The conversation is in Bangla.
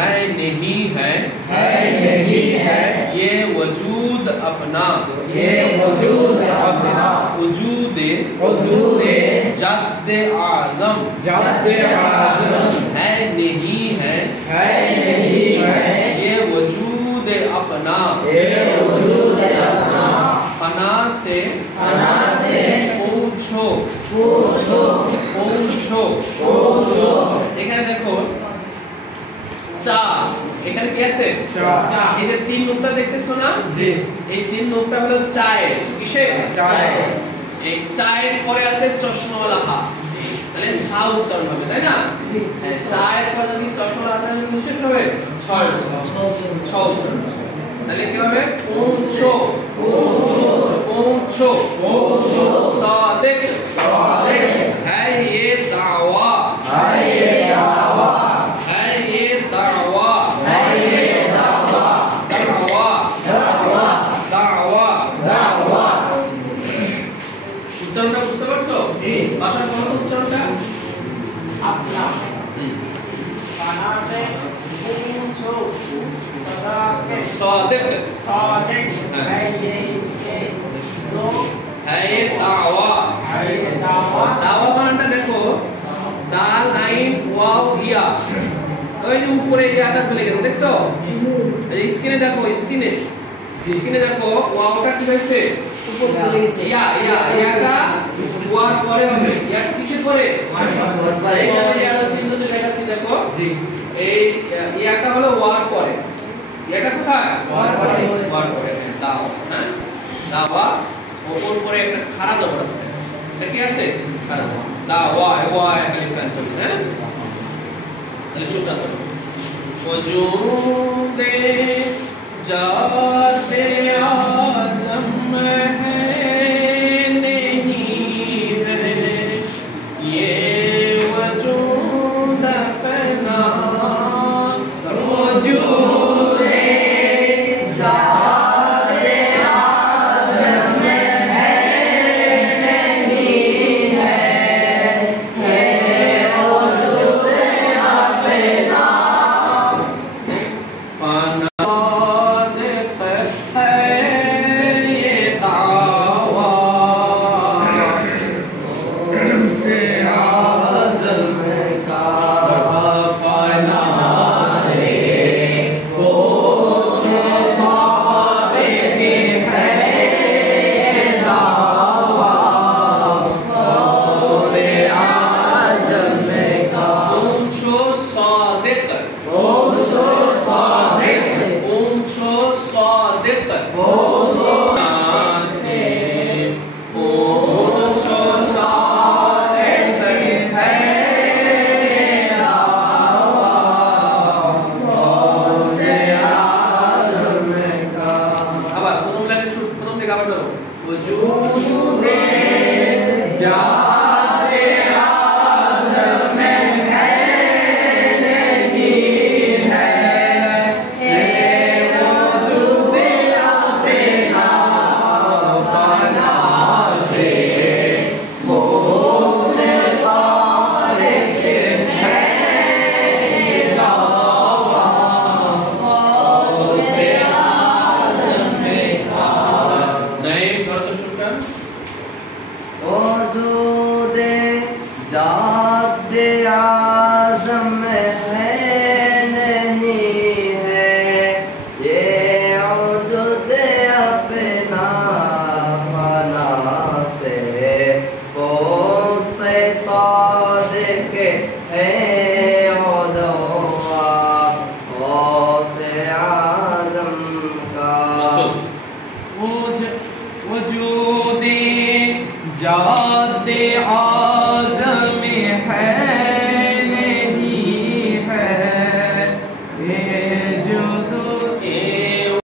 है नहीं है, ये वजूद अपना, वजूदे जद्द आज़म, है नहीं है, ये वजूद अपना, फना से पूछो, এখানে দেখো চা, এখানে কি আছে চা, এই যে তিন নোকটা দেখতেছো না, জি এই তিন নোকটা হলো চায়ের, কিসের চায়ের, এই চায়ের পরে আছে চশমাওয়ালা হা, মানে সা উচ্চারণ হবে তাই না, জি চায়ের পরে যদি চশমাওয়ালা হা তাহলে নিশ্চিত হবে ছয় উচ্চারণ, তাহলে কি হবে পৌঁছো, सादिक है ये दावा, উচ্চারণটা বুঝতে পারছো? ভাষার কোন উচ্চারণটা আপনা, বানা সে पूछो, सादिक है ये दो, है ये दावा, दावा मानটা দেখো দাল লাইন ওয়াও ইয়া, ওই যে উপরে ইয়াটা চলে গেছে দেখছো, এই স্ক্রিনে দেখো, স্ক্রিনে দেখো ওয়াওটা কি হয়েছে উপরে চলে গেছে, ইয়াটা ওয়ার পরে হবে, ইয়া কিসের পরে এইখানে ইয়াটা চিহ্ন দিয়ে দেখাচ্ছি দেখো, জি এই ইয়াটা হলো ওয়ার পরে, ইয়াটা কোথায় ওয়ার পরে দাও, হ্যাঁ দাওয়া ওপর পরে একটা খাড়া জবর আছে, এটা কি আছে খাড়া দাওয়া, ওয়া একটা লিখতে হবে, হ্যাঁ তাহলে শুনটা করো, वजूदे जाते आज़म है नहीं है, ये वजूद अपना, वजूदे जाते आज़म है नहीं है, ये वजूद अपना, जाते आज़म है नहीं है, ये वजूद अपना, फना से से सादिक है आज़म का, वजूदे जाते